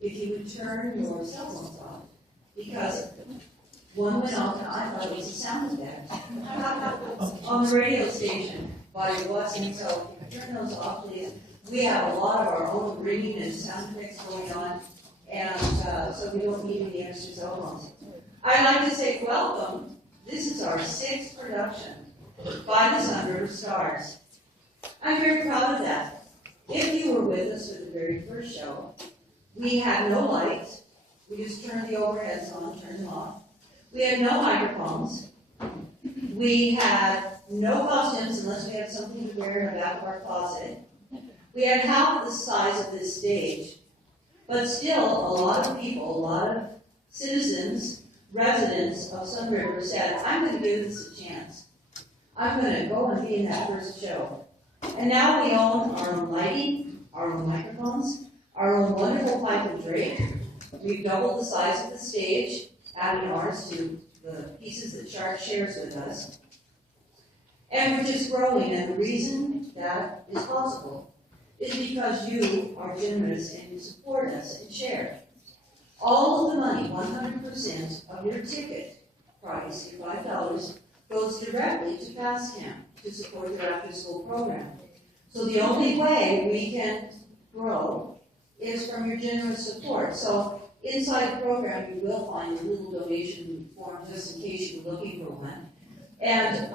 if you would turn your cell phones off, because one went off and I thought it was a sound effect on the radio station, but it wasn't. So turn those off, please. We have a lot of our own ringing and sound effects going on, and so we don't need any extra cell phones. I'd like to say welcome. This is our 6th production by the Sun River Stars. I'm very proud of that. If you were with us for the very first show, we had no lights. We just turned the overheads on, turned them off. We had no microphones. We had no costumes unless we had something to wear in the back of our closet. We had half the size of this stage, but still a lot of people, a lot of citizens, residents of Sun River said, I'm going to give this a chance. I'm going to go and be in that first show. And now we own our own lighting, our own microphones, our own wonderful pipe and drape. We've doubled the size of the stage, adding ours to the pieces that Shark shares with us. And we're just growing, and the reason that is possible is because you are generous and you support us and share. All of the money, 100% of your ticket price, your $5, goes directly to Fast Camp to support their after-school program. So the only way we can grow is from your generous support. So inside the program, you will find a little donation form just in case you're looking for one. And,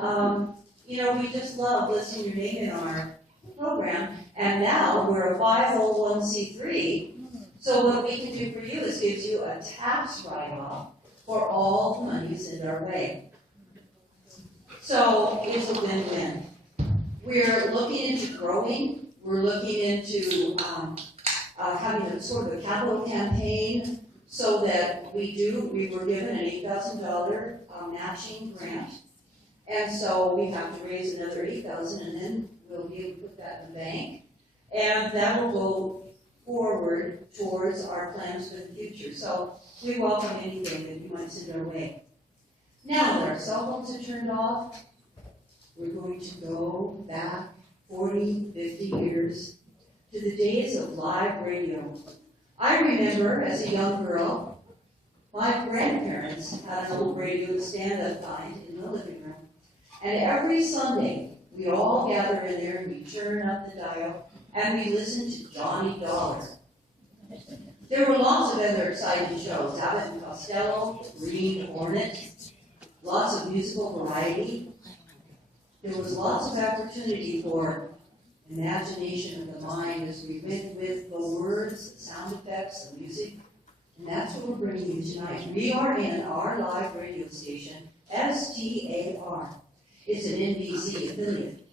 we just love listing your name in our program. And now we're a 501c3. So what we can do for you is give you a tax write-off for all the money you send our way. So it's a win-win. We're looking into growing. We're looking into having a sort of a capital campaign so that we were given an $8,000 matching grant. And so we have to raise another $8,000 and then we'll be able to put that in the bank. And that will go forward towards our plans for the future. So we welcome anything that you might send our way. Now that our cell phones are turned off, we're going to go back 40, 50 years to the days of live radio. I remember as a young girl, my grandparents had an old radio stand-up kind in the living room. And every Sunday, we all gather in there and we turn up the dial and we listen to Johnny Dollar. There were lots of other exciting shows, Abbott and Costello, Green Hornet, lots of musical variety. There was lots of opportunity for imagination of the mind as we went with the words, the sound effects, the music. And that's what we're bringing you tonight. We are in our live radio station, STAR. It's an NBC affiliate.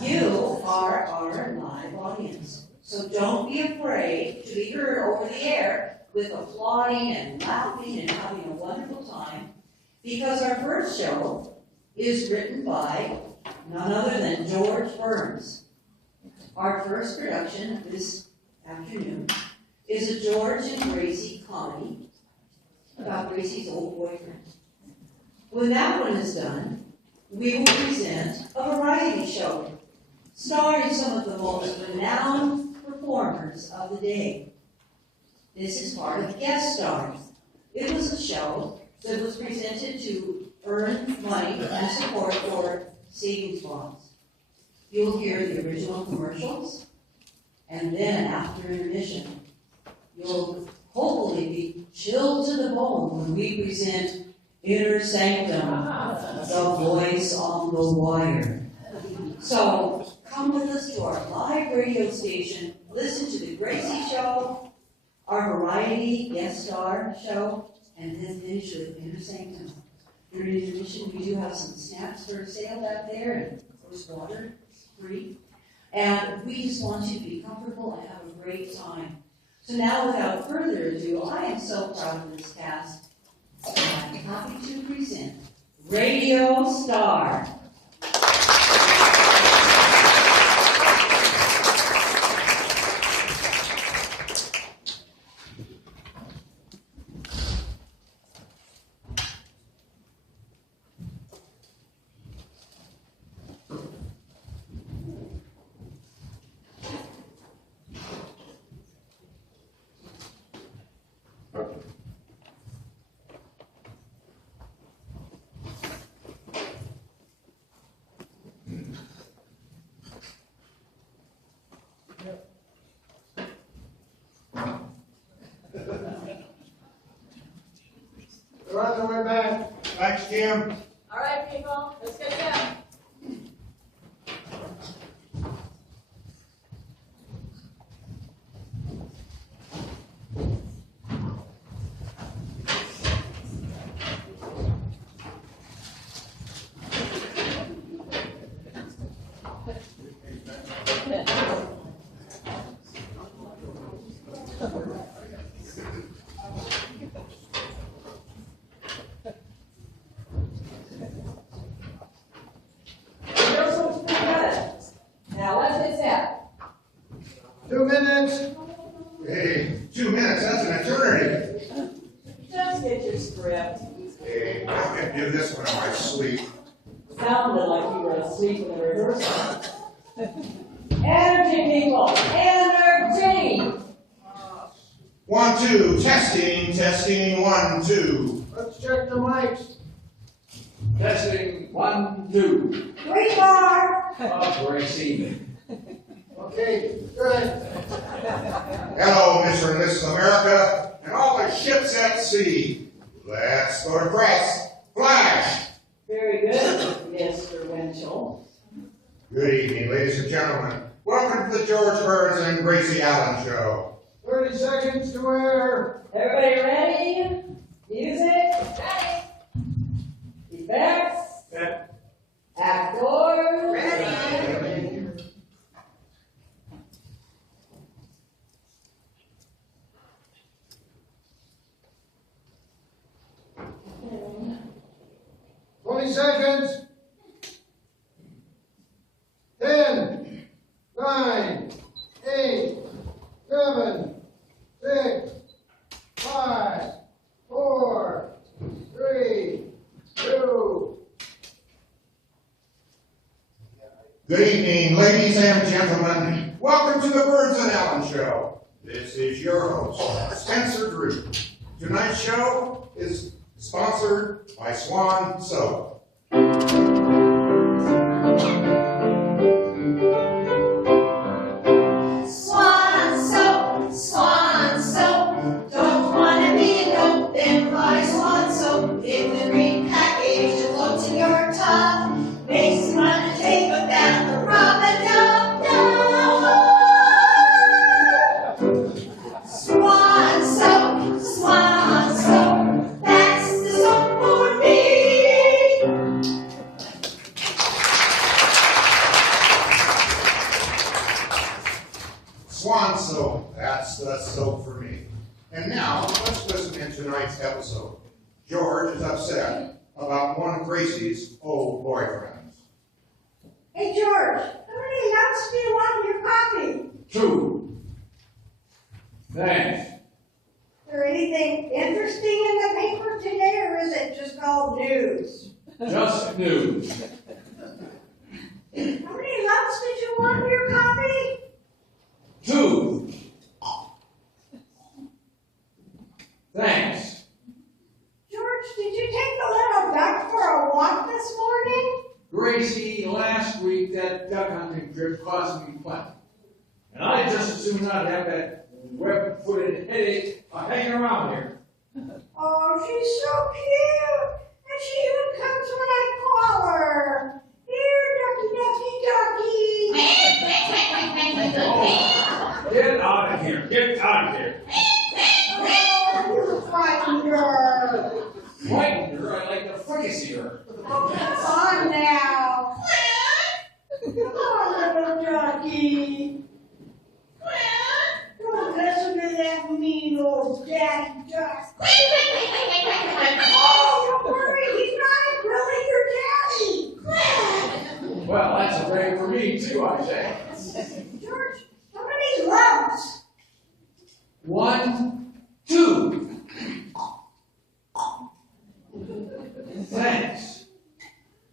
You are our live audience. So don't be afraid to be heard over the air with applauding and laughing and having a wonderful time, because our first show is written by none other than George Burns. Our first production this afternoon is a George and Gracie comedy about Gracie's old boyfriend. When that one is done, we will present a variety show starring some of the most renowned performers of the day. This is part of Guest Stars. It was a show that was presented to earn money and support for savings bonds. You'll hear the original commercials, and then after intermission, you'll hopefully be chilled to the bone when we present Inner Sanctum, the voice on the wire. So come with us to our live radio station, listen to the Gracie Show, our variety guest star show, and then finish with Inner Sanctum. During intermission, we do have some snacks for sale back there, and of course water, free. And we just want you to be comfortable and have a great time. So now, without further ado, I am so proud of this cast. I'm happy to present Radio Star. We're on the way back. Thanks, Jim. All right, people, let's get down. This one's pretty good. Now, let's get set. 2 minutes. Hey, 2 minutes, that's an eternity. Just get your script. Hey, I can do this one in my sleep. Sounded like you were asleep in the rehearsal. Energy, people, energy. 1, 2, testing, testing, 1, 2. Let's check the mics. Testing, 1, 2. 3 more. Oh, Gracie. Okay, good. Hello, Mr. and Mrs. America, and all the ships at sea. Let's go to press. Flash! Very good, Mr. Winchell. Good evening, ladies and gentlemen. Welcome to the George Burns and Gracie Allen Show. 30 seconds to air. Everybody ready? Music? Ready. Effects? Set. Actors? Ready. 20 seconds. 10, 9, 8, 7, 6, 5, 4, 3, 2. Good evening, ladies and gentlemen. Welcome to the Burns and Allen Show. This is your host, Spencer Drew. Tonight's show is sponsored by Swan Soap. Swan soap, don't wanna be a goat, then buy Swan soap. In the green package, it floats in your tub, makes you wanna take a bath or rub a dub. Swan soap, that's the soap for me. Swan Soap, that's the soap for me. And now, let's listen in tonight's episode. George is upset about one of Gracie's old boyfriends. Hey George, how many lumps do you want in your coffee? 2. Thanks. Is there anything interesting in the paper today, or is it just all news? Just news. How many lumps did you want in your coffee? 2. Thanks. George, did you take the little duck for a walk this morning? Gracie, last week that duck hunting trip cost me plenty. And I just as soon not have that web-footed headache hanging around here. Oh, she's so cute. And she even comes when I call her. Here, ducky, ducky, ducky. Oh, get out of here. Get out of here. Oh, you frightened her. Frightened her. I like to fricassee her. Oh, come on now. Come on, little ducky. Don't listen to that mean old daddy duck. Oh, don't worry, he's not really your daddy. Well, that's a break for me too, I say. George, how many lumps? 1, 2. Thanks.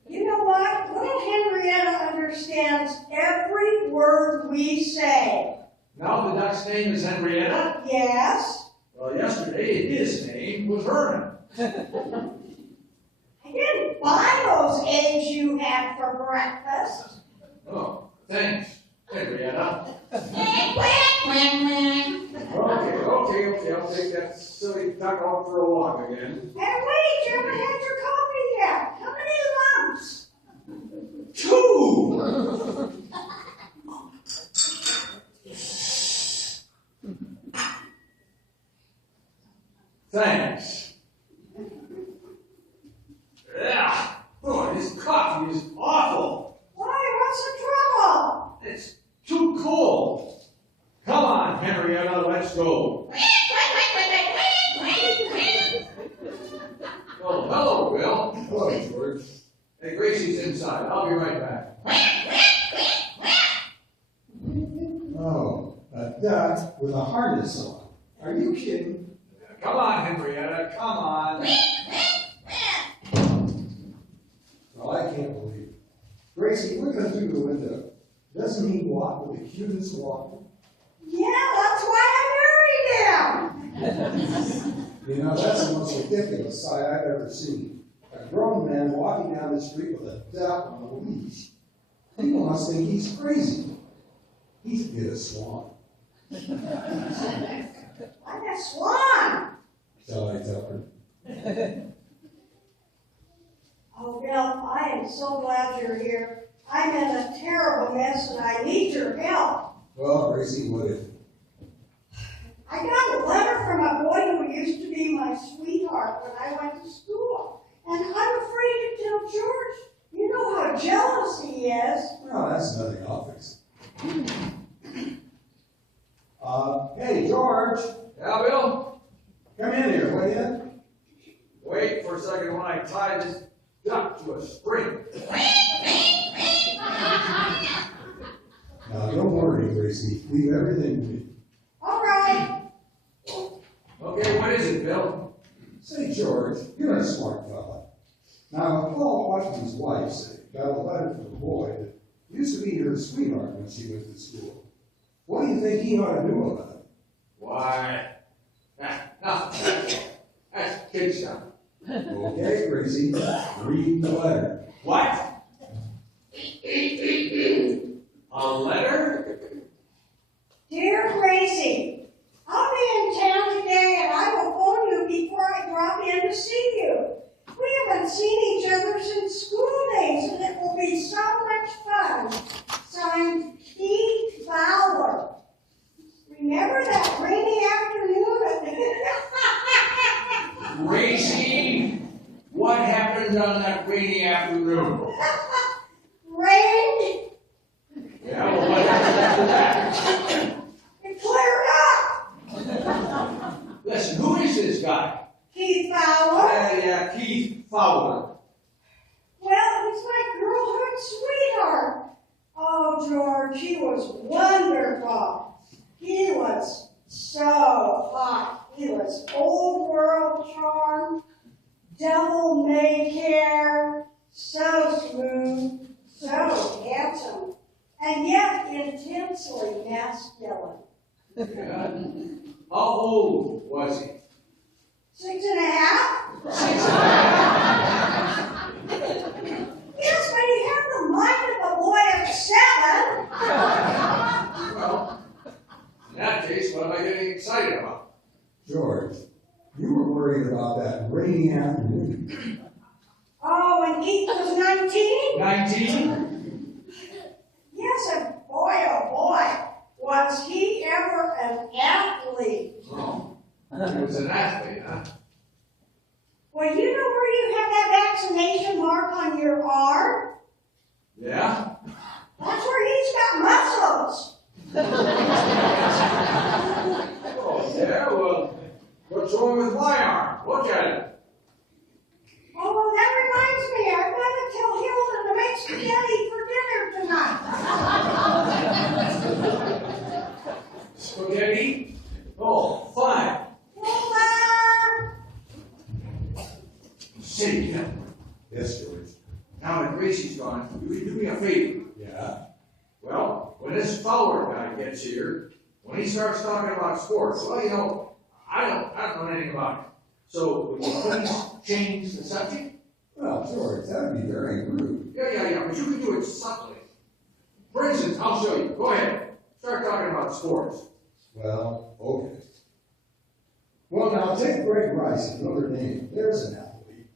You know what? Little Henrietta understands every word we say. Now the duck's name is Henrietta? Yes? Well, yesterday his name was Vernon. I didn't buy those eggs you had for breakfast. Oh, thanks, Henrietta. Quack, quack, quack. Okay. I'll take that silly duck out for a walk again. And wait, you haven't had your coffee yet. How many lumps? 2! Thanks. Yeah. Boy, this coffee is awful. Why, what's the trouble? It's too cold. Come on, Henrietta, let's go. Oh, hello, Bill. Hello, George. Hey, Gracie's inside. I'll be right back. Oh, a duck with a harness on. Are you kidding? Come on, Henrietta, come on. Well, I can't believe it. Gracie, look at through the window. Doesn't he walk with the cutest walk? Yeah, that's why I married him. You know, that's the most ridiculous sight I've ever seen. A grown man walking down the street with a duck on a leash. People must think he's crazy. He's a bit of swan. Like a swan. Shall I tell her? Oh, Bill, I am so glad you're here. I'm in a terrible mess and I need your help. Well, Gracie, what if? I got a letter from a boy who used to be my sweetheart when I went to school. And I'm afraid to tell George. You know how jealous he is. Well, that's nothing. I'll fix it. Hey, George. Yeah, Bill? Come in here, will you? Wait for a second when I tie this duck to a string. Now, don't worry, Gracie. Leave everything to me. All right. Okay, what is it, Bill? Say, George, you're a smart fella. Now, Paul Washington's wife got a letter from a boy that used to be her sweetheart when she went to school. What do you think he ought to do about it? Why? No, that's kid stuff. Okay, Gracie, read the letter. What? A letter? Dear Gracie, I'll be in town today and I will phone you before I drop in to see you. We haven't seen each other since school days and it will be so much fun. Signed, Keith Fowler. Remember that rainy afternoon? Gracie, what happened on that rainy afternoon? Rain? Yeah, well, what happened after that? It cleared up. Listen, who is this guy? Keith Fowler? Yeah, Keith Fowler. Well, he's my girlhood sweetheart. Oh, George, he was wonderful. He was so hot. He was old world charm, devil may care, so smooth, so handsome, and yet intensely masculine. Yeah. How old was he? 6.5? 6.5. Yes, but he had the mind of a boy of 7. Well, in that case, what am I getting excited about? George, you were worried about that rainy afternoon. Oh, and Keith was 19? 19? Yes, and boy, oh boy, was he ever an athlete. Oh, he was an athlete, huh? Well, you know where you have that vaccination mark on your arm? Yeah? That's where he's got muscles. Oh, yeah, well, what's wrong with my arm? Look at it. Oh, well, that reminds me, I've got to tell Hilda to make spaghetti for dinner tonight. Spaghetti? Oh, fine. Hilda! Say, Bill, Yes, George. now that Gracie's gone, you can do me a favor. Yeah? Well, when this Fowler guy gets here, when he starts talking about sports, well, you know, I don't know anything about it. So, will you please change the subject? Well, George, that would be very rude. Yeah, but you can do it subtly. For instance, I'll show you. Go ahead. Start talking about sports. Well, okay. Greg Rice at Notre Dame, there's an athlete.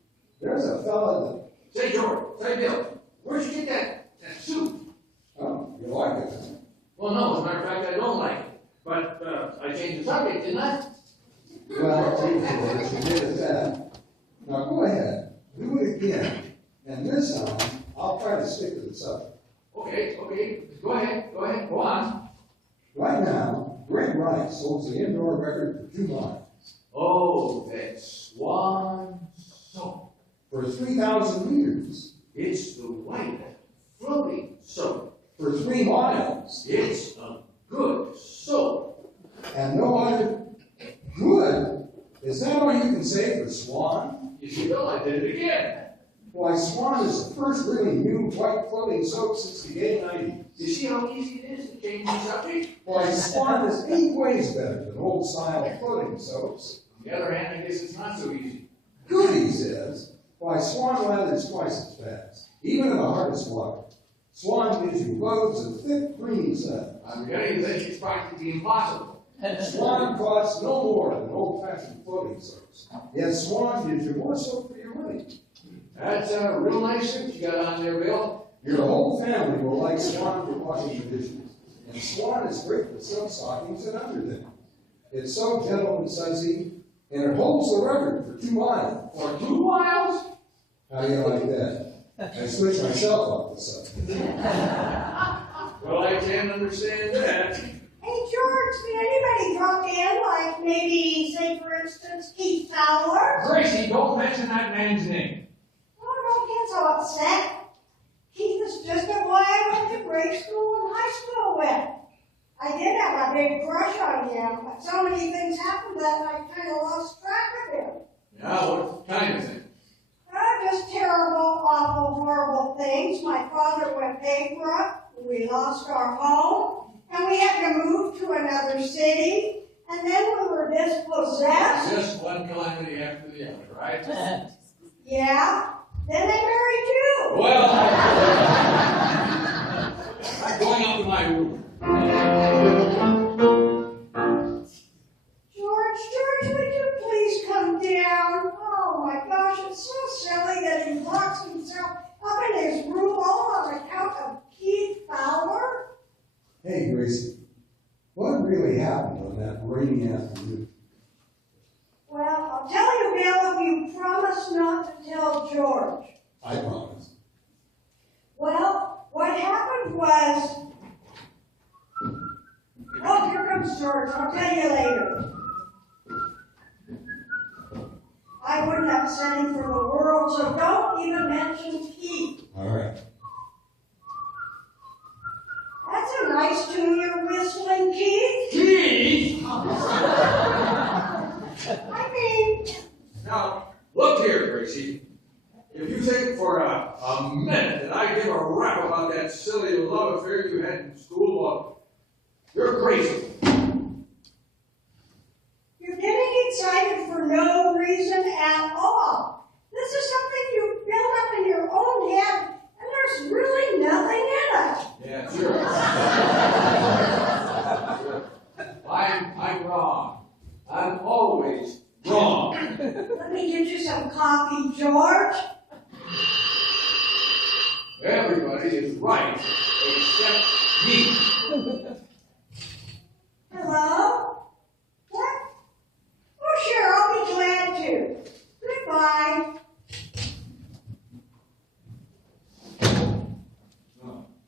There's a fella Say, George, say, Bill, where'd you get that suit? that, oh, you like it. Well, no, as a matter of fact, I don't like it. But, I changed the subject, didn't I? Well, take it, you did it then. Now go ahead, do it again, and this time, I'll try to stick to the subject. Okay, go ahead, go on. Right now, Greg Rice holds the indoor record for 2 miles. Oh, that swan song. For 3,000 meters. It's the white floating soap. For 3 miles. It's a good soap. And no other. Good? Is that all you can say for Swan? You see, Bill, I did it again. Why, Swan is the first really new white floating soap since the gay 90s. You see how easy it is to change the subject? Why, Swan is 8 ways better than old style floating soaps. On the other hand, I guess it's not so easy. Good, he says. Why, Swan lathers twice as fast, even in the hardest water. Swan gives you loads of thick, creamy stuff. I'm beginning to think it's practically impossible. Swan costs no more than old-fashioned floating soaps. Yet Swan gives you more soap for your money. That's a real nice suit you got on there, Bill. Your whole family will like Swan for washing the dishes. And Swan is great for silk stockings and underthings. It's so gentle and sudsy, and it holds the record for 2 miles. For 2 miles? How do you like that? I switched myself off the subject. Well, I can't understand that. Hey, George, did anybody drop in, like maybe, say, for instance, Keith Fowler? Gracie, don't mention that man's name. Oh, don't get so upset. Keith is just a boy I went to grade school and high school with. I did have a big crush on him, but so many things happened that I kind of lost track of him. Yeah, what kind of thing? Just terrible, awful, horrible things. My father went bankrupt, we lost our home, and we had to move to another city, and then we were dispossessed. Just one calamity after the other, right? Yeah, then they married you. Well, I'm going up to my room. George, would you please come down? Oh my gosh, it's so silly that he locks himself up in his room all on account of Keith Fowler. Hey, Gracie, what really happened on that rainy afternoon? Well, I'll tell you, Bill, if you promise not to tell George. I promise. Well, what happened was... Oh, here comes George. I'll tell you later. I wouldn't upset him for the world, so don't even mention Keith. All right. That's a nice tune you're whistling, Keith. Keith! I mean... Now, look here, Gracie. If you think for a minute that I give a rap about that silly love affair you had in school, well, you're crazy. You're getting excited for no reason at all. This is something you built up in your own head, and there's really nothing in it. Yeah, sure. I'm wrong. I'm always wrong. Let me get you some coffee, George. Everybody is right except me. Hello? What? Oh, sure, I'll be glad to. Goodbye.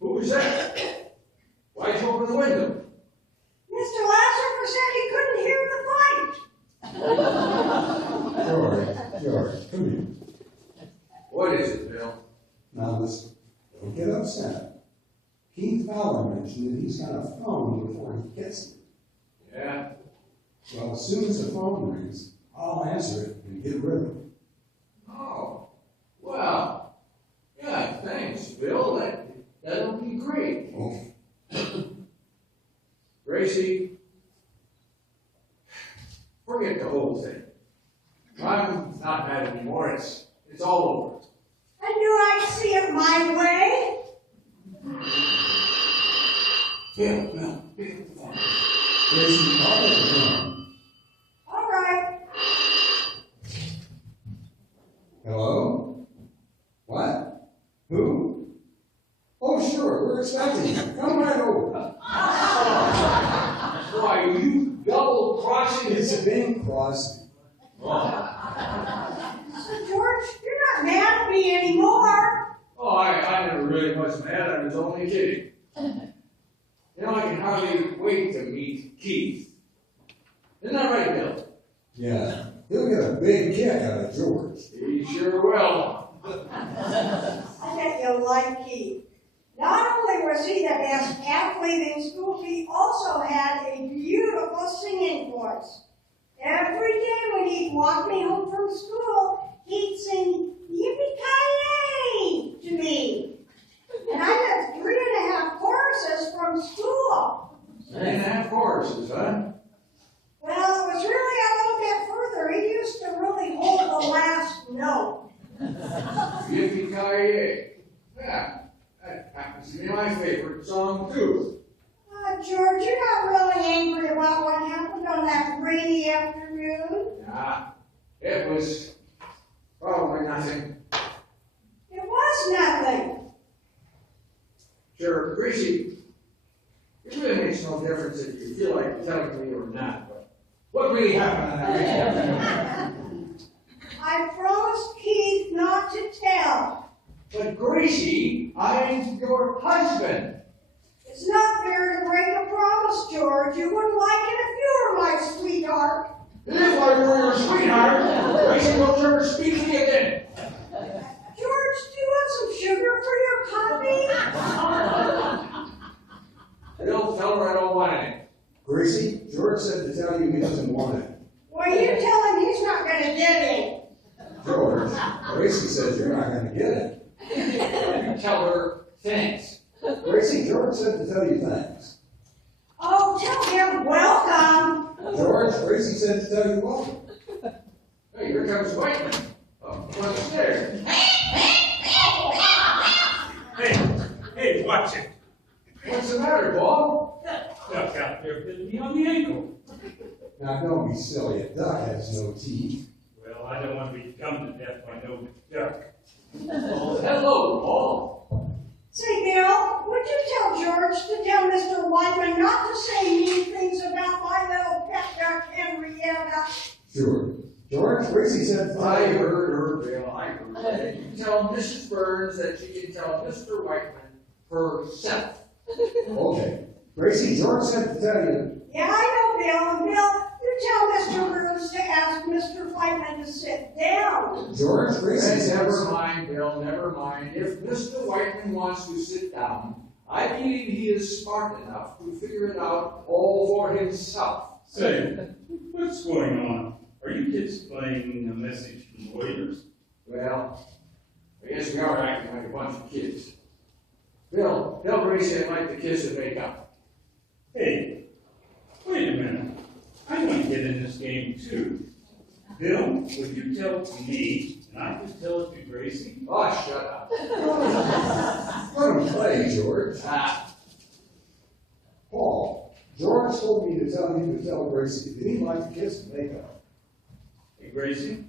Who was that? Why'd you open the window? Mr. Lasseter said he couldn't hear the fight. George, come here. What is it, Bill? Now listen, don't get upset. Keith Fowler mentioned that he's got a phone before he gets it. Yeah? Well, as soon as the phone rings, I'll answer it and get rid of it. Oh, well, yeah, thanks, Bill. That'll be great. Okay. Gracie, forget the whole thing. I'm not mad anymore. It's all over. I knew I'd see it my way. Bill, pick up the phone. Gracie, I'll let you know. All right. It's Bing Crosby. So George, you're not mad at me anymore. Oh, I never really was mad, I was only kidding. You know, I can hardly wait to meet Keith. Isn't that right, Bill? Yeah, he'll get a big kick out of George. He sure will. I bet you'll like Keith. Not only was he the best athlete in school, he also had a beautiful singing voice. Every day when he'd walk me home from school, he'd sing Yippee-ki-yay to me. And I got 3.5 choruses from school. 3.5 choruses, huh? Well, it was really a little bit further. He used to really hold the last note. Yippee-ki-yay. Yeah, that happens to be my favorite song, too. George, you're not really angry about what happened on that rainy afternoon. Nah, it was probably nothing. It was nothing. Sure, Greasy, it really makes no difference if you feel like telling me or not, but what really happened on that rainy afternoon? I promised Keith not to tell. But Greasy, I'm your husband. It's not fair to break a promise, George. You wouldn't like it if you were my sweetheart. It is why you're your sweetheart. Gracie, don't you ever speak to me again. George, do you want some sugar for your coffee? Bill, tell her I don't want any. Gracie, George said to tell you he doesn't want it. Well, you tell him he's not going to get any. George, Gracie says you're not going to get it. You tell her thanks. Gracie, George said to tell you thanks. Oh, tell him welcome. George, Gracie said to tell you welcome. Hey, here comes Whiteman. What's there? Hey, watch it. What's the matter, Paul? Duck out there bit me on the ankle. Now don't be silly, a duck has no teeth. Well, I don't want to be gummed to death by no duck. Oh, hello, Paul. Say, Bill, would you tell George to tell Mr. Whiteman not to say mean things about my little pet duck, Henrietta? Sure. George, Gracie said to I tell you. heard her, Bill. I heard her. You can tell Mrs. Burns that she can tell Mr. Whiteman herself. Okay. Gracie, George said to tell you. Yeah, I know, Bill. And Bill, you tell Mr. Burns to ask Mr. Whiteman to sit down. George, Gracie said. Never mind, Bill, never mind. If Mr. Whiteman wants to sit down, I believe he is smart enough to figure it out all for himself. Say, what's going on? Are you kids playing a message from Warriors? Well, I guess we are acting like a bunch of kids. Bill, tell Gracie I'd like to kiss and make up. Hey, wait a minute. I want to get in this game too. Bill, would you tell it to me, and I could tell it to Gracie? Oh, shut up. Let him play, George. Ah, Paul, George told me to tell you to tell Gracie that he'd like to kiss and make up. Hey, Gracie,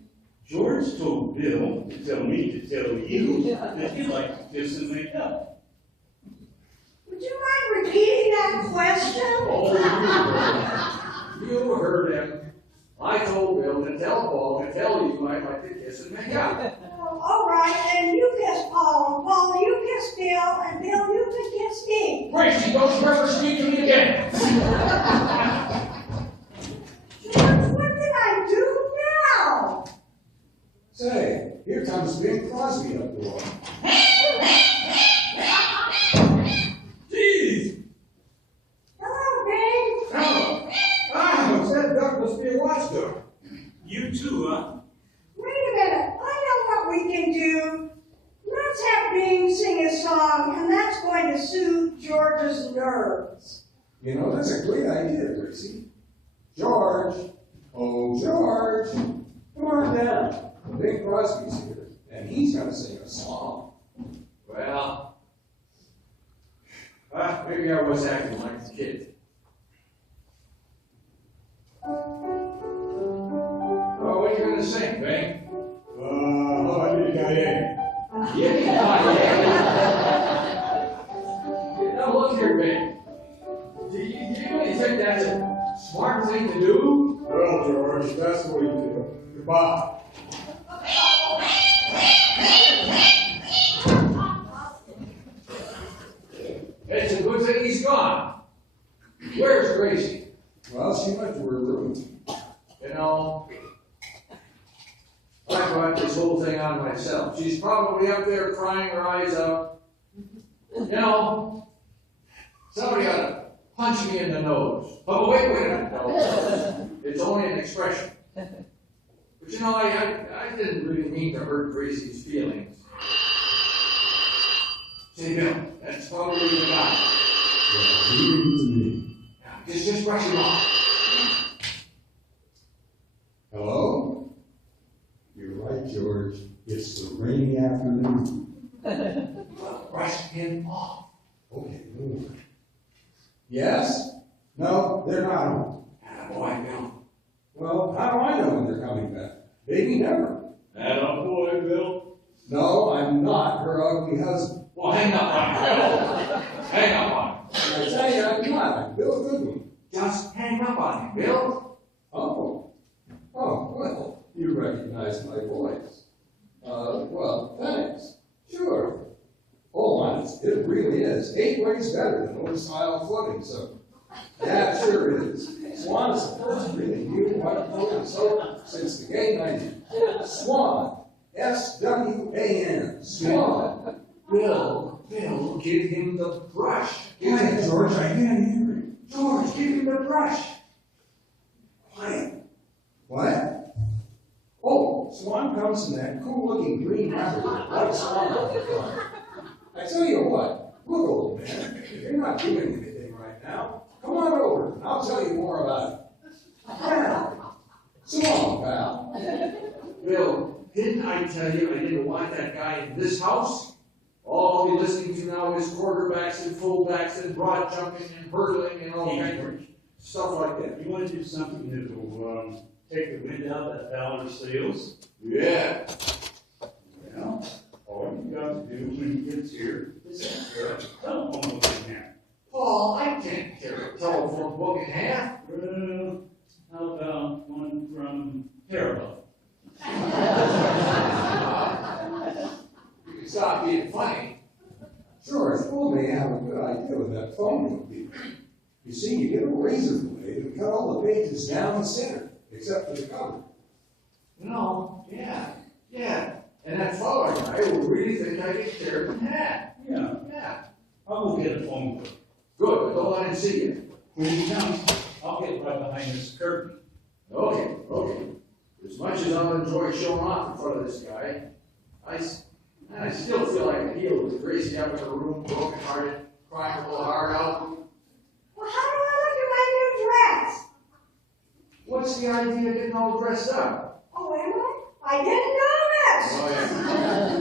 George told Bill to tell me to tell you that he'd like to kiss and make up. Would you mind repeating that question? oh, you heard him. I told Bill to tell Paul to tell you I'd like to kiss and make up. Oh, all right, then you kiss Paul, and Paul, you kiss Bill, and Bill, you can kiss me. Gracie, don't you ever speak to me again. George, what did I do now? Say, here comes Bing Crosby up the wall. Jeez! Hello, Bing. Hello. That duck must be a watchdog. You too, huh? Wait a minute, I know what we can do. Let's have Bing sing a song, and that's going to soothe George's nerves. You know, that's a great idea, Gracie. George, oh, George, come on down. Bing Crosby's here, and he's going to sing a song. Well, maybe I was acting like a kid. Well, what are you going to sing, Bing? Yippee-ki-yay. Now look here, Bing. Do you really think that's a smart thing to do? Well, George, that's the way you do it. Goodbye. It's a good thing he's gone. Where's Gracie? Well, she went to her room. You know, I brought this whole thing on myself. She's probably up there crying her eyes out. You know, somebody ought to punch me in the nose. Oh, wait a minute. No, it's only an expression. But you know, I didn't really mean to hurt Gracie's feelings. Say, Bill, that's probably the guy. Yeah, leave him to me. Just brush him off. Hello? You're right, George. It's the rainy afternoon. Brush him off. Okay, move. Yes? No, they're not home. Attaboy, Bill. Well, how do I know when they're coming back? Maybe never. Attaboy, Bill. No, I'm not her ugly husband. Well, hang up on him, Bill. Hang up on him. I tell you, I'm not. I'm Bill Goodwin. Just hang up on him, Bill. Oh, well, you recognize my voice. Well, thanks. Sure. Oh, honest, it really is. 8 ways better than old-style floating soap. Yeah, it sure is. Swan is the first really new white floating soap since the gay 90s. Swan. S-W-A-N. Swan. Bill, give him the brush. Quiet, George, I can't hear you. George, give him the brush. Quiet. What? Oh, Swan comes in that cool-looking green wrapper with white swan on the front. I tell you what, look, old man, you're not doing anything right now. Come on over, and I'll tell you more about it. Yeah. So long, pal. Bill, didn't I tell you I didn't want that guy in this house? All I'll be listening to now is quarterbacks and fullbacks and broad jumping and hurtling and all kinds of stuff like that. You want to do something that will take the wind out of that Fowler sails? Yeah. Well, all you got to do when he gets here is ask for a telephone book in hand. Paul, I can't carry a telephone book in half. Well, how about one from Parallel? You can stop being funny. George told me I have a good idea with that phone you'll be. You see, you get a razor blade and cut all the pages down the center, except for the cover. No, yeah. And that Fowler guy will really think I get carried in half. Yeah, Yeah. I'll go get a phone book. Good, but don't let him see you. When he comes, I'll get right behind this curtain. Okay. As much as I'll enjoy showing off in front of this guy, I still feel like a heel with Gracie up in the room, broken hearted, crying her little heart out. Well, how do I look in my new dress? What's the idea of getting all dressed up? Oh, am I? I didn't notice. Oh, yeah.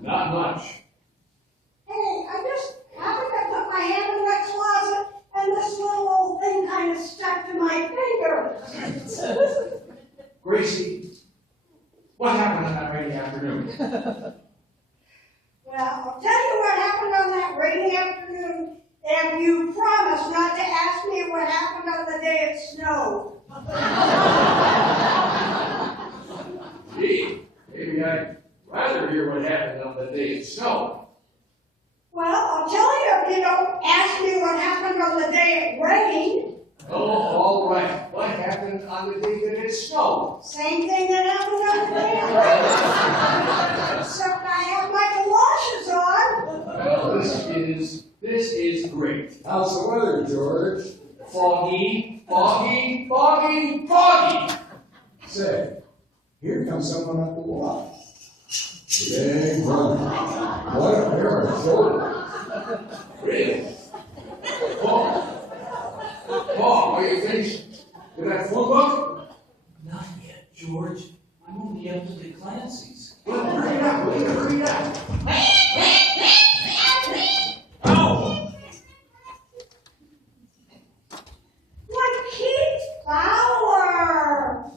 Not much. Hey, I just happened to put my hand in that closet and this little old thing kind of stuck to my finger. Gracie, what happened on that rainy afternoon? Well, I'll tell you what happened on that rainy afternoon if you promise not to ask me what happened on the day it snowed. Gee, maybe I'd rather hear what happened on the day it snowed. Well, I'll tell you if you don't ask me what happened on the day it rained. Oh, all right. What happened on the day that it snowed? Same thing that happened on the day it rained. Except I have my galoshes on. Well, this is great. How's the weather, George? Foggy. Say, here comes someone up the walk. Big brother. What a pair of shoulders. Really? Paul, are you finished with that phone book? Not yet, George. I'm only up to the Clancy's. Well, hurry it up, will you? Hurry it up. What Keith Fowler!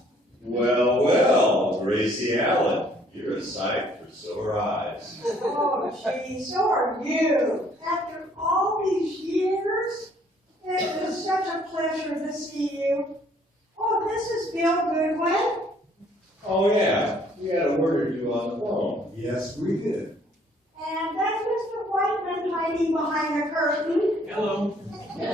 Well, Gracie Allen, you're a sight for sore eyes. Oh, gee, so are you. After all these years, it is such a pleasure to see you. Oh, this is Bill Goodwin? Oh, yeah, we had a word or two on the phone. Yes, we did. And that's Mr. Whiteman hiding behind the curtain. Hello. And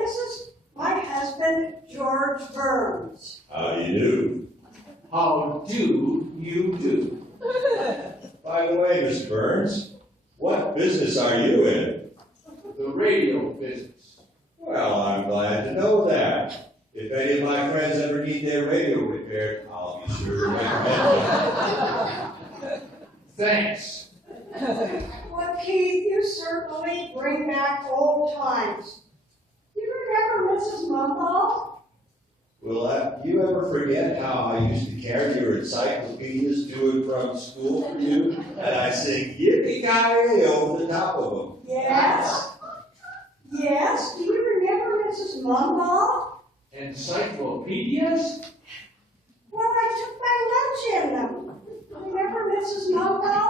this is my husband, George Burns. How do you do? How do you do? By the way, Mr. Burns, what business are you in? The radio business. Well, I'm glad to know that. If any of my friends ever need their radio repaired, I'll be sure to recommend it. Thanks. Well, Keith, you certainly bring back old times. You remember Mrs. Mumble? Will you ever forget how I used to carry your encyclopedias to and from school for you? And I sing yippee-ki-yay over the top of them. Yes. Yes. Do you remember Mrs. Mumble? Encyclopedias? Well, I took my lunch in them. Remember Mrs. Mumble?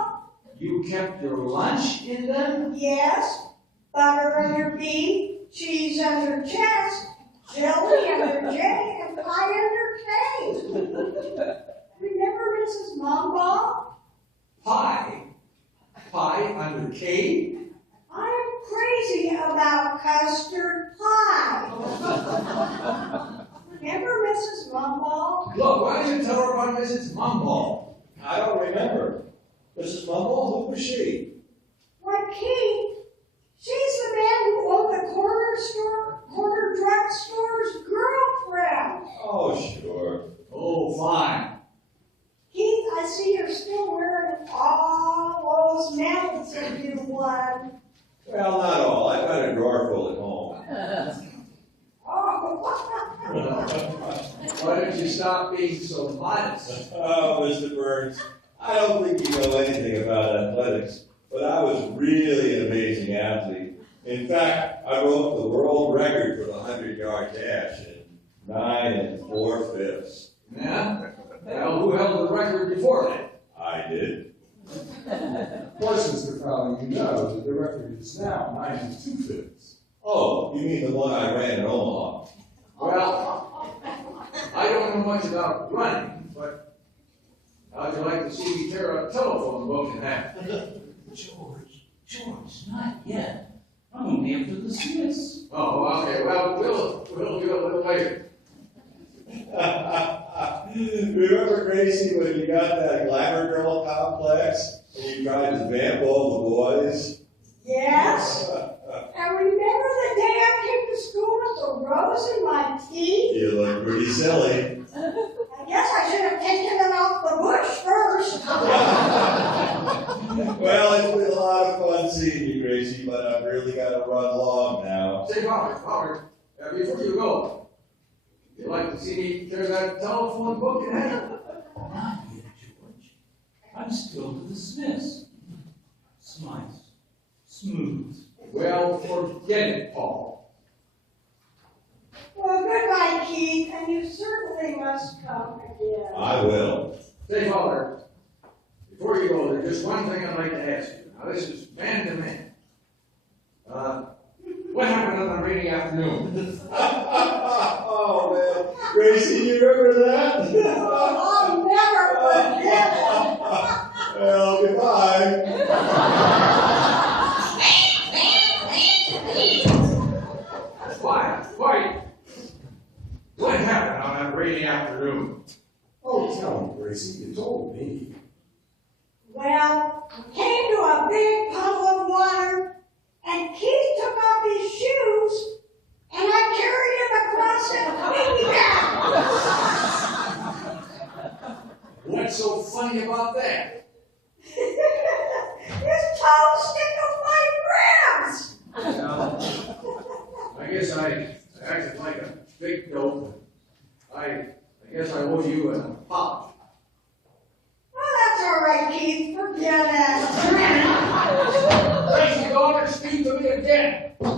You kept your lunch in them? Yes. Butter under beef, cheese under chest, jelly under J, and pie under K. Remember Mrs. Mumble? Pie? Pie under K? I'm crazy about custard pie. Remember Mrs. Mumble? Look, why don't you tell her about Mrs. Mumble? I don't remember. Mrs. Mumble, who was she? Why, Keith, she's the man who owned the corner drugstore's girlfriend. Oh, sure. Oh, fine. Keith, I see you're still wearing all those medals that you won. Well, not all. I've got a drawer full at home. Oh. Why don't you stop being so modest? Oh, Mr. Burns, I don't think you know anything about athletics, but I was really an amazing athlete. In fact, I broke the world record for the 100-yard dash in 9 4/5. Yeah? Well, who held the record before that? I did. Of course, Mr. Fowler, you know that the record is now 9 2/5. Oh, you mean the one I ran in Omaha? Well, I don't know much about running, but how'd you like to see me tear a telephone book in half? George, not yet. I'm only up to the Smiths. Oh, okay, well, we'll do it a little later. Remember, Gracie, when you got that glamour girl complex and you tried to vamp all the boys? Yes. And remember the day I came to school with the rose in my teeth? You look pretty silly. I guess I should have taken it off the bush first. Well, it's been a lot of fun seeing you, Gracie, but I've really got to run along now. Say, Robert, before you go, you'd like to see me tear that telephone book in half? Not yet, George. I'm still to the Smiths. Nice. Smooth. Well, forget it, Paul. Well, good night, Keith, and you certainly must come again. I will. Say, Father, before you go, there's just one thing I'd like to ask you. Now, this is man to man. What happened on the rainy afternoon? Oh, man. Gracie, you remember that? I'll never forget it. Well, goodbye. Quiet. What happened on that rainy afternoon? Oh, tell me, Gracie, you told me. Well, we came to a big puddle of water, and Keith took off his shoes, and I carried him across it clean down. What's so funny about that? His toes stick to my ribs. Well, I guess I acted like a big dope. I guess I owe you an apology. Well, that's all right, Keith. Forget it. Thank you, daughter. Speak to me again. Well,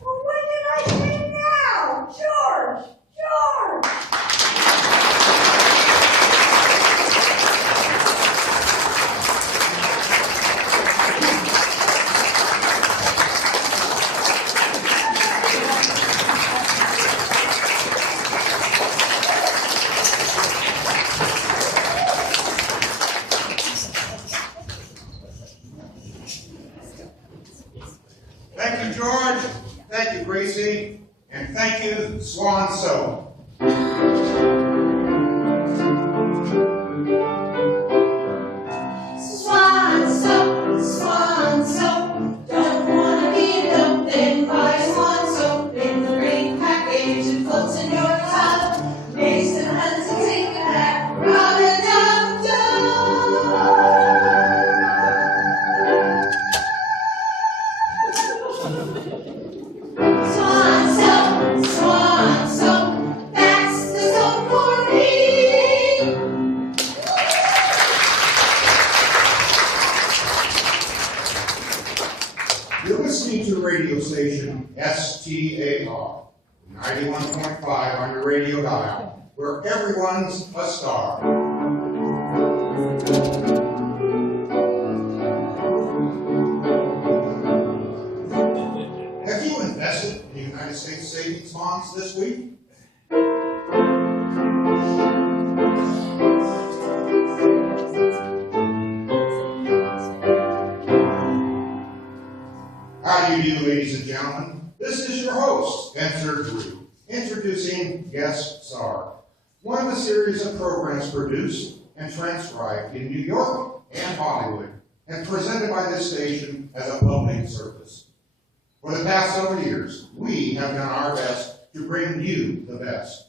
what did I say now? George! thank you, Swan Soap. Swan soap, don't wanna be a dope, then buy Swan soap in the green package. It floats in your tub, makes it hunt and take it back, rub it dub Swan soap, that's the soap for me. You're listening to radio station STAR, 91.5 on your radio dial, where everyone's a star. Have you invested in United States savings bonds this week? How do you do, ladies and gentlemen? This is your host, Spencer Drew, introducing Guest Star, one of a series of programs produced and transcribed in New York and Hollywood, and presented by this station as a public service. For the past several years, we have done our best to bring you the best.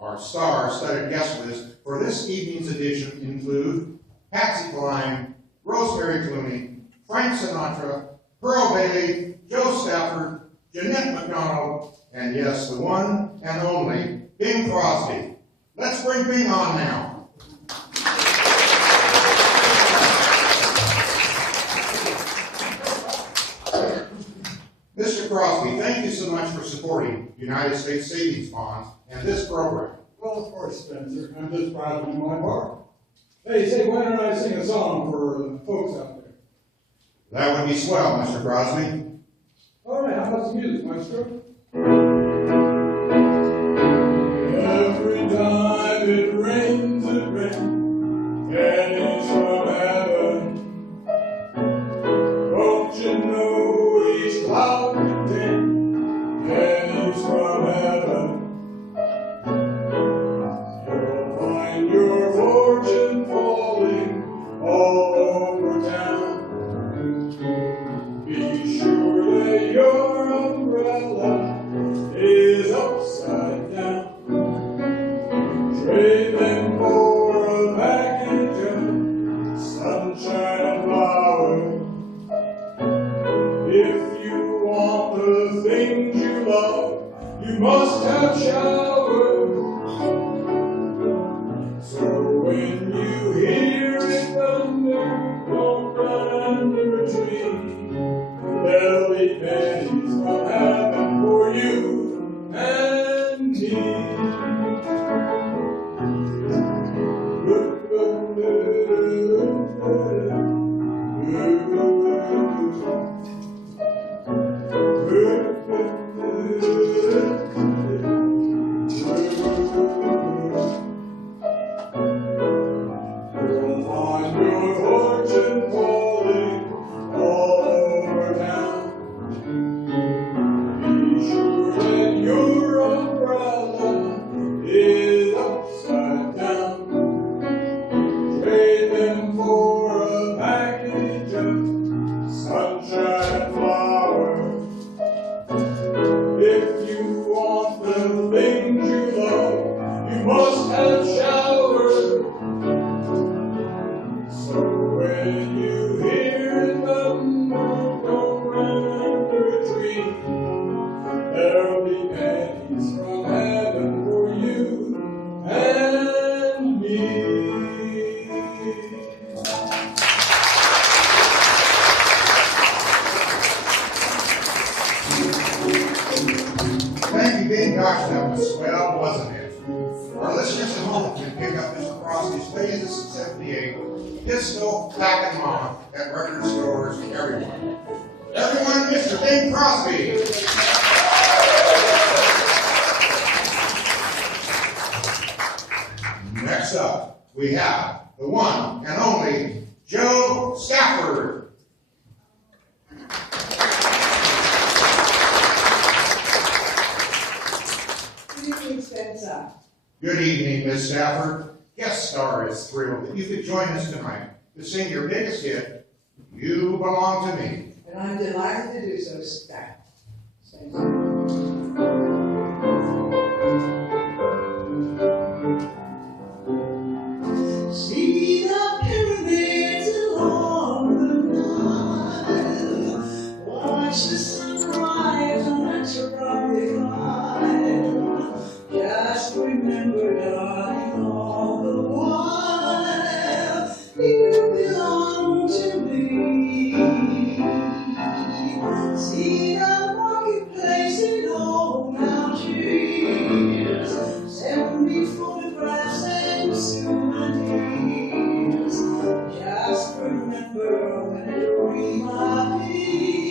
Our star-studded guest list for this evening's edition include Patsy Cline, Rosemary Clooney, Frank Sinatra, Pearl Bailey, Joe Stafford, Jeanette McDonald, and yes, the one and only Bing Crosby. Let's bring Bing on now. Mr. Crosby, thank you so much for supporting United States Savings Bonds and this program. Well, of course, Spencer. I'm just proud to do my part. Hey, say, why don't I sing a song for the folks out there? That would be swell, Mr. Crosby. All right, how about the music, maestro? Every time it rains, and it's from heaven. Don't you know each cloud contains, and it's from heaven. You'll find your fortune falling all over town. Be sure that your umbrella is upside down. Trade them for a package of sunshine and flowers. If you want the things you love, you must have showers. So when you hear it thunder, don't run under a tree. There'll be pennies from heaven for you and me. You'll find your fortune falling all over town. Be sure that your umbrella is upside down. Trade them for a package of sunshine and flowers. If you want the things you love, you must have showers. So when you hear it thunder, don't run under a tree. There'll be pennies from heaven for you and me. Thank you, Bing. Gosh, that was swell, wasn't it? Our listeners at home can pick up Mr. Crosby's latest 78 disco back and mom at record stores everywhere. Everyone, Mr. Bing Crosby. Next up, we have the one and only Joe Stafford. evening, Spencer? Good evening, Miss Stafford. Guest star is thrilled that you could join us tonight to sing your biggest hit, You Belong to Me. And I'm delighted to do so, Spencer. See the pyramids along the Nile. Watch the sunrise on that tropic isle. Just remember, darling, all the while you belong to me. See the marketplace in old Algiers. Send me photographs and souvenirs. Just remember when a dream appears,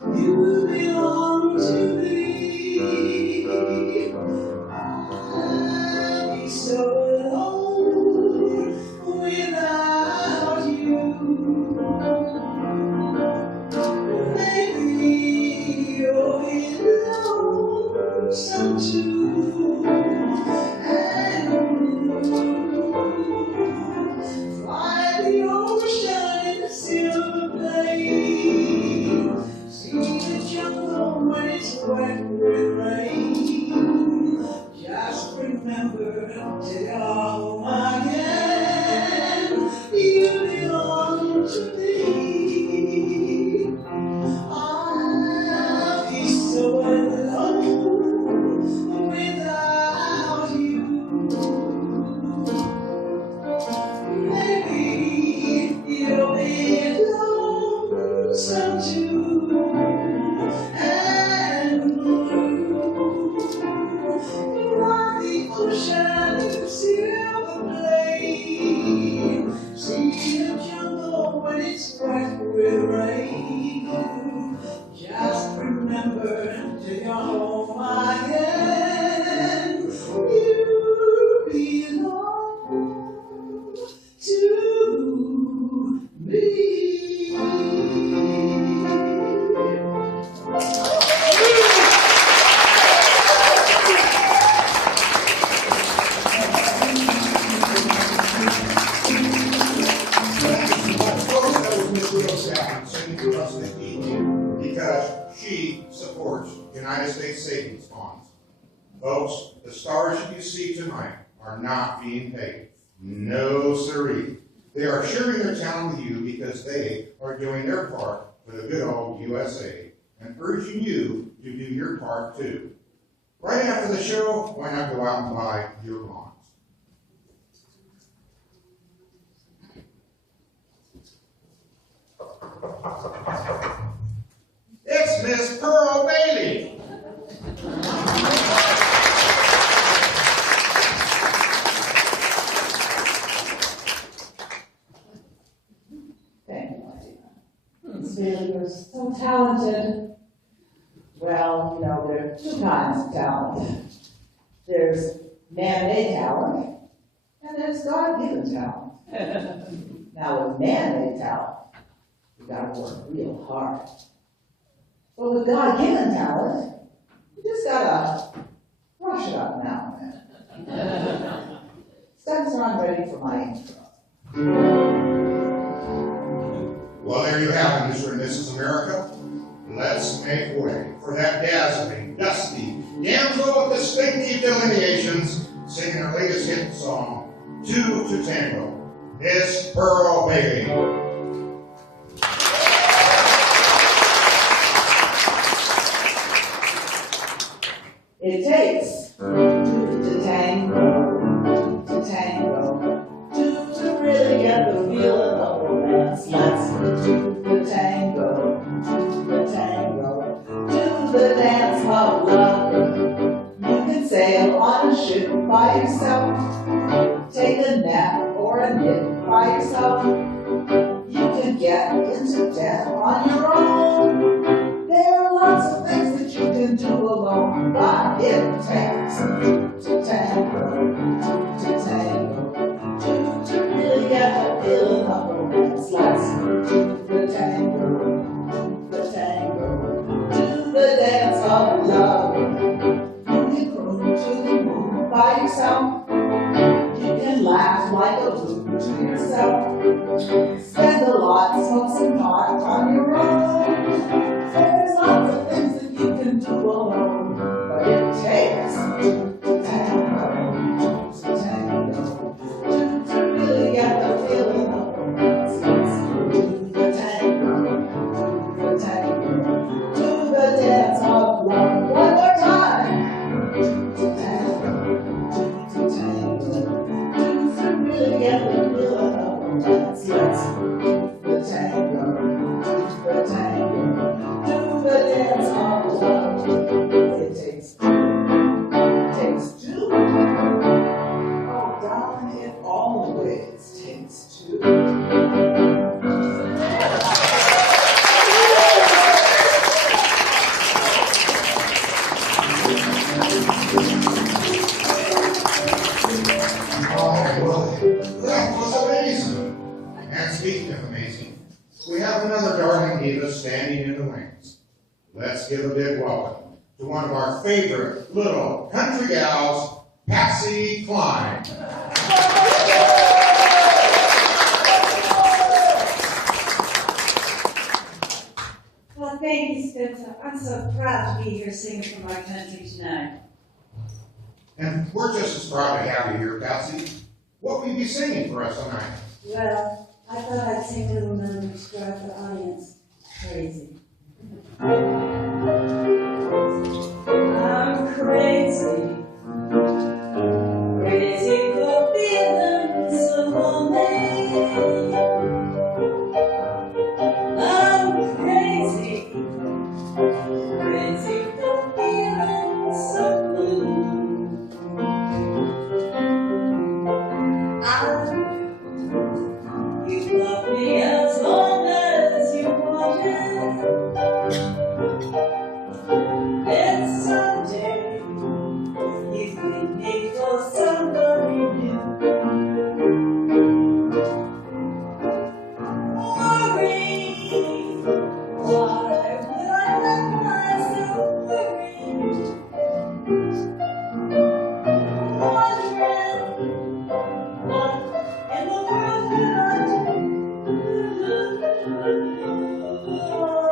you belong to me. I'll be so alone without you. Maybe you'll be lonesome too. Fly the ocean in a silver plane. See the jungle when it's wet with rain. Just remember to go home again. You belong to me. I'll be so alone without you. Maybe you'll be lonesome too, and blue. Like the ocean in a silver plane. See the jungle when it's wet with rain. Just remember to go home again. You belong to me. Folks, that was Miss Widow Stafford singing to us this evening because she supports United States savings bonds. Folks, the stars that you see tonight are not being paid. No siree. They are sharing their talent with you because they are doing their part for the good old USA and urging you to do your part too. Right after the show, why not go out and buy your bonds? It's Miss Pearl Bailey. Thank you, Martina. Miss Bailey was so talented. Well, you know, there are two kinds of talent. There's man-made talent, and there's God-given talent. Now, with man-made talent, you gotta work real hard. But with God-given talent, you just gotta brush it up now and then. Spencer, I'm ready for my intro. Well, there you have it, Mr. and Mrs. America. Let's make way for that dazzling, dusty, damsel with distinctive delineations singing her latest hit song, Two to Tango, Miss Pearl Bailey. It takes two to tango, to really get the feeling of romance. Let's do the tango, do the dance of love. You can sail on a ship by yourself, take a nap or a nip by yourself. You can get into debt on your own. There are lots of things that you can do alone, but it takes to tango, to really get the feeling of romance. Let's do the tango, do the dance of love. You can Oh, well, that was amazing. And speaking of amazing, we have another darling diva standing in the wings. Let's give a big welcome to one of our favorite little country gals, Patsy Cline. Well, thank you, Spencer. I'm so proud to be here singing for my country tonight. And we're just as proud to have you here, Patsy. What will you be singing for us tonight? Well, I thought I'd sing a little number to drive the audience crazy. I'm crazy, crazy for feeling so lonely. I'm crazy, crazy for feeling so blue. You love me as long as you want it. And someday you leave me for somebody new. Worry, why would I let myself worry? Wondering what in the world can I do?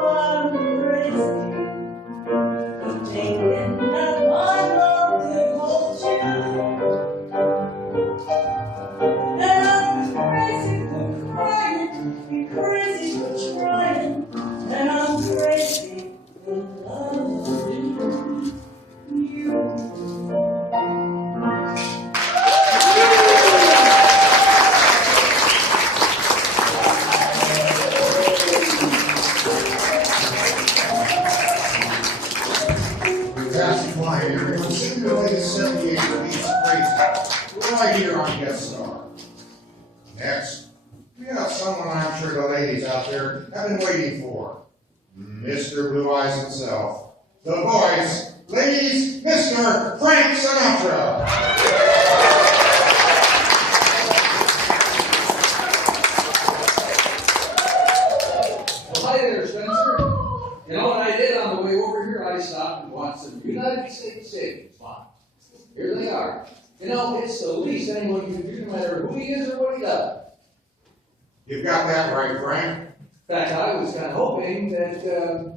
I'm crazy for thinking that my love could hold you. And I'm crazy for crying, crazy for trying, and I'm crazy for loving you. Patsy Cline, everyone, sing your latest 78 piece of Crazy, right here on Guest Star. Next, we have someone I'm sure the ladies out there have been waiting for. Mr. Blue Eyes himself. The voice, ladies, Mr. Frank Sinatra. Well, hi there, Spencer. You know what I did on the way over here? I stopped and watched some United States savings bonds. Here they are. You know, it's the least anyone can do, no matter who he is or what he does. You've got that right, Frank. In fact, I was kind of hoping that the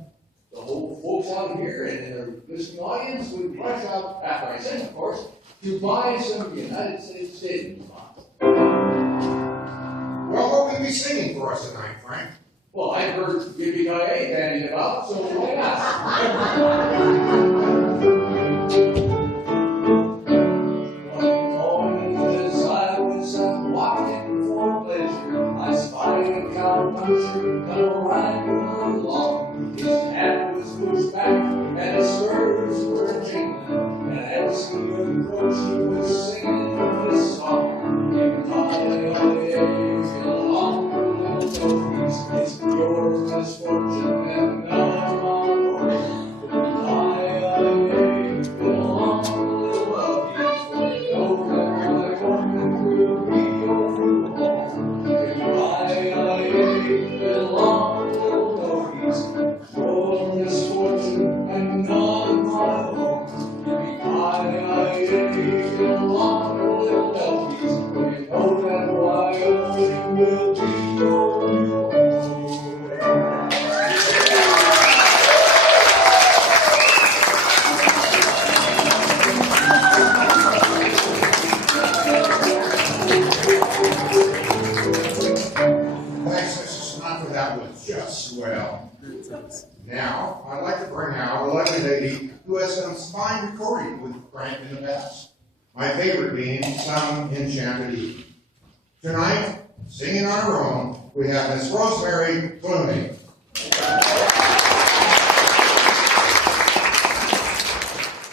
whole folks out here and in the listening audience would rush out, after I sing, of course, to buy some United States savings bonds. Well, what will you be singing for us tonight, Frank? Well, I've heard Yippee-Ki-Yay bandied about, so why not? One morning as I was walking for pleasure, I spied a cowpuncher come riding along. His hat was pushed back and his spurs were jingling, and as he approached, he was singing this song. Yippee-Ki-Yay, along the little doggies, it's your misfortune and now I'm on board. Yippee-Ki-Yay, along the little doggies, for you know that my woman will be overhauled. Yippee-Ki-Yay, along the little doggies, your misfortune and not my own. Yippee-Ki-Yay, along the little doggies, for you know that Wyoming will be your new home. Thanks, Mrs. Sinatra, that was just swell. Now, I'd like to bring out a lovely lady who has done some fine recording with Frank in the past. My favorite being Some Enchanted Eve. Tonight, singing on her own, we have Miss Rosemary Clooney.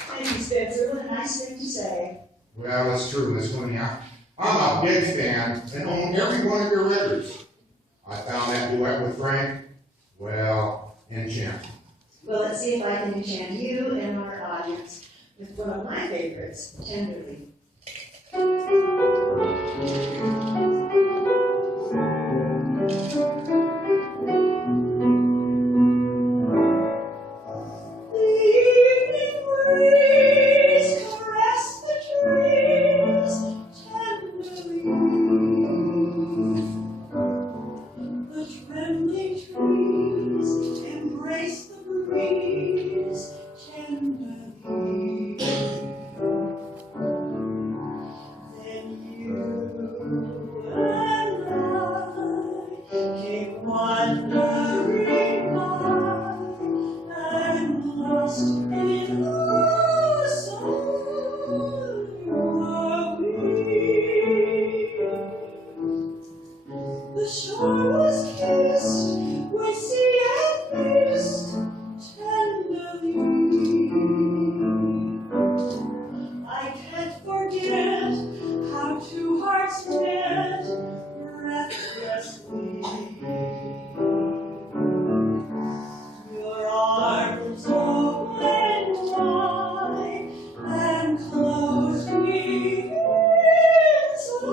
Thank you, Spencer. What a nice thing to say. Well, it's true, Miss Clooney. I'm a big fan and own every one of your records. I found that duet with Frank, well, enchanting. Well, let's see if I can enchant you and our audience with one of my favorites, Tenderly. The shore was kissed with sea and mist tenderly. I can't forget how two hearts met breathlessly. Your arms open wide and closed me inside.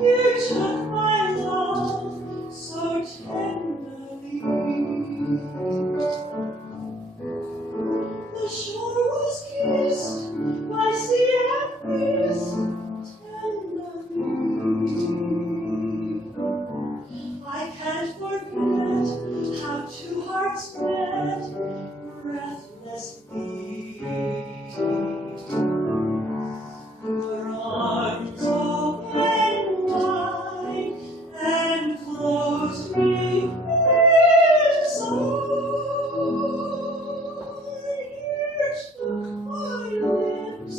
You took my love so tenderly. The shore was kissed by sea and mist tenderly. I can't forget how two hearts met breathlessly. Your arms open wide and closed me inside. You took my lips,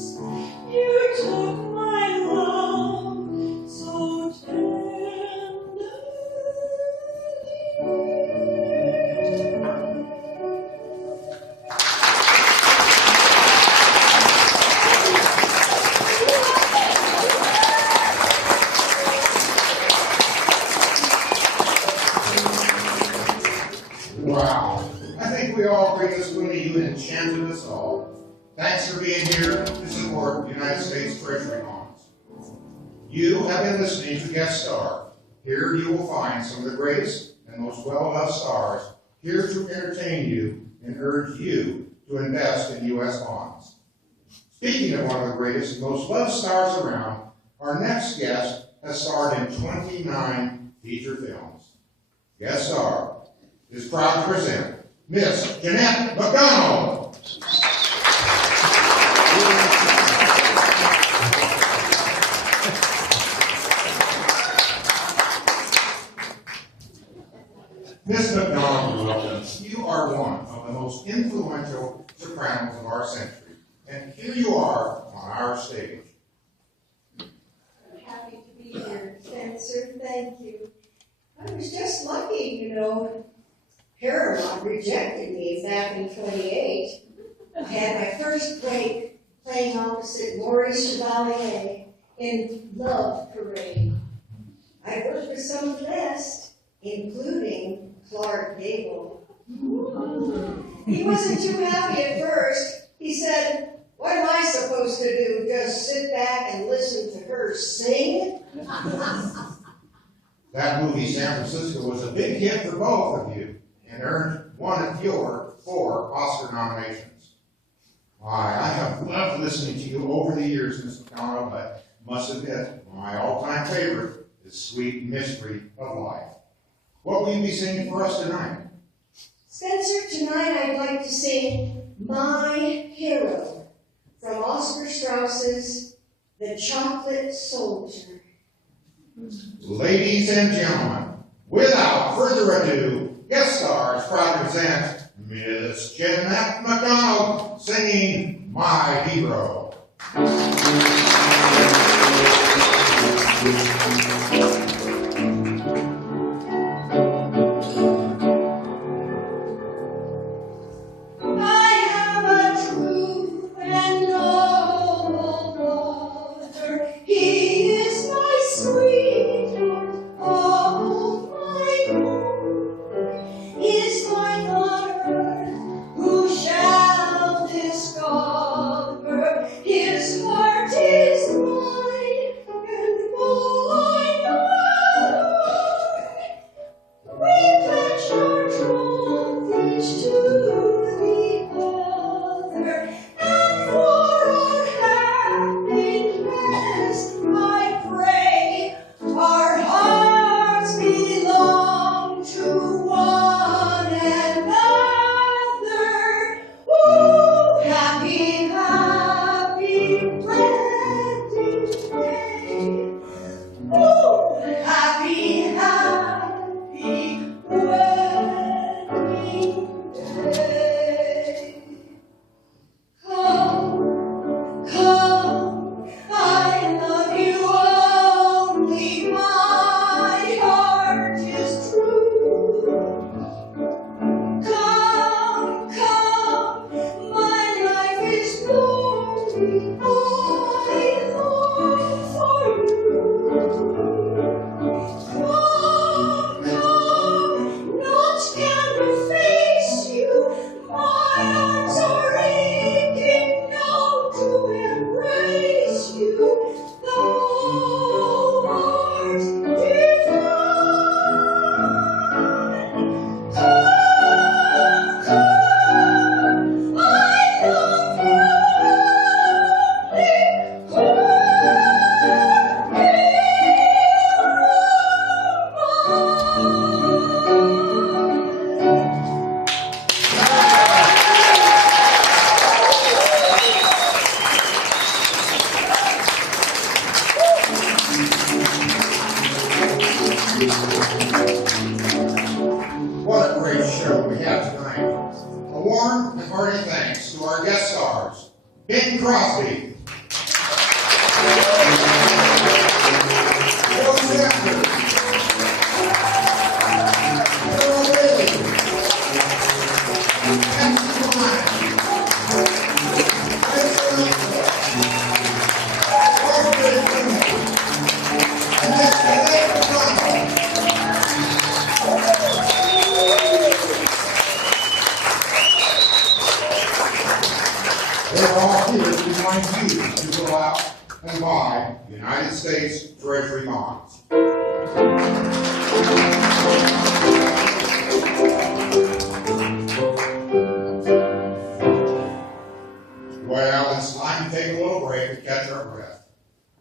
you took my love so tenderly. Wow. I think we all agree, Miss Sweeney, you enchanted us all. Thanks for being here to support United States Treasury bonds. You have been listening to Guest Star. Here you will find some of the greatest and most well-loved stars here to entertain you and urge you to invest in U.S. bonds. Speaking of one of the greatest and most loved stars around, our next guest has starred in 29 feature films. Guest star is proud to present Miss Jeanette MacDonald. Miss MacDonald, you are one of the most influential sopranos of our century, and here you are on our stage. I'm happy to be here, Spencer. Thank you. I was just lucky, you know. Paramount rejected me back in 28. I had my first break playing opposite Maurice Chevalier in Love Parade. I worked with some of the best, including Clark Gable. He wasn't too happy at first. He said, "What am I supposed to do? Just sit back and listen to her sing?" That movie, San Francisco, was a big hit for both of you and earned one of your 4 Oscar nominations. I have loved listening to you over the years, Miss MacDonald, but must admit, my all-time favorite is Sweet Mystery of Life. What will you be singing for us tonight? Spencer, tonight I'd like to sing My Hero from Oscar Strauss's The Chocolate Soldier. Ladies and gentlemen, without further ado, guest stars proud to present Miss Jeanette MacDonald singing My Hero. I have a true and noble brother. He is my sweetheart, all my own. He have tonight. A warm and hearty thanks to our guest stars, Bing Crosby, Joe Sanders, Earl Bailey, Nancy Klein, Chris Rinaldo, Margaret Greenwood, and Mr. Nate McDonald. They're all here to remind you to go out and buy United States Treasury bonds. Well, it's time to take a little break and catch our breath.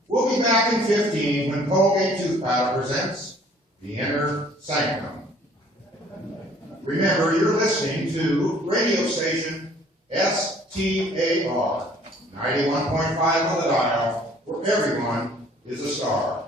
We'll be back in 15 when Colgate Tooth Powder presents The Inner Sanctum. Remember, you're listening to radio station STAR 91.5 on the dial, where everyone is a star.